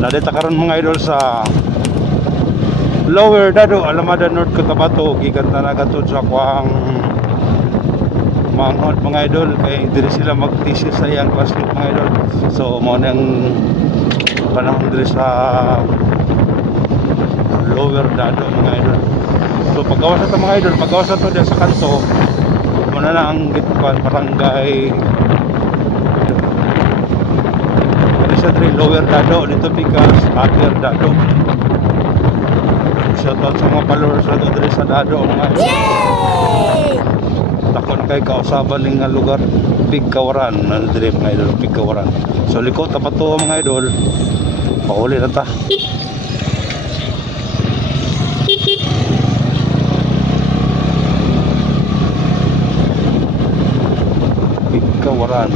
Nadita karon mga idol sa Lower Dado, Alamada North, Cotabato. Gikan na nagatod sa kuang manghod mga idol, kay diri sila mag-thesis sa iyang classmate mga idol. So mo nang panahon diri sa Lower Dado mga idol. So paggawas sa mga idol, paggawas sa to sa kanto, muna na ang gitkuan barangay sa Lower Dado, dito Pikas, Upper Dado. Shoutout sa mga followers na doon sa Dado mga idol. Takon kay kausaban ng lugar, Big Kawaran, nandiri mga idol, Big Kawaran. So liko tapat to mga idol, pauli na ta. Big Kawaran.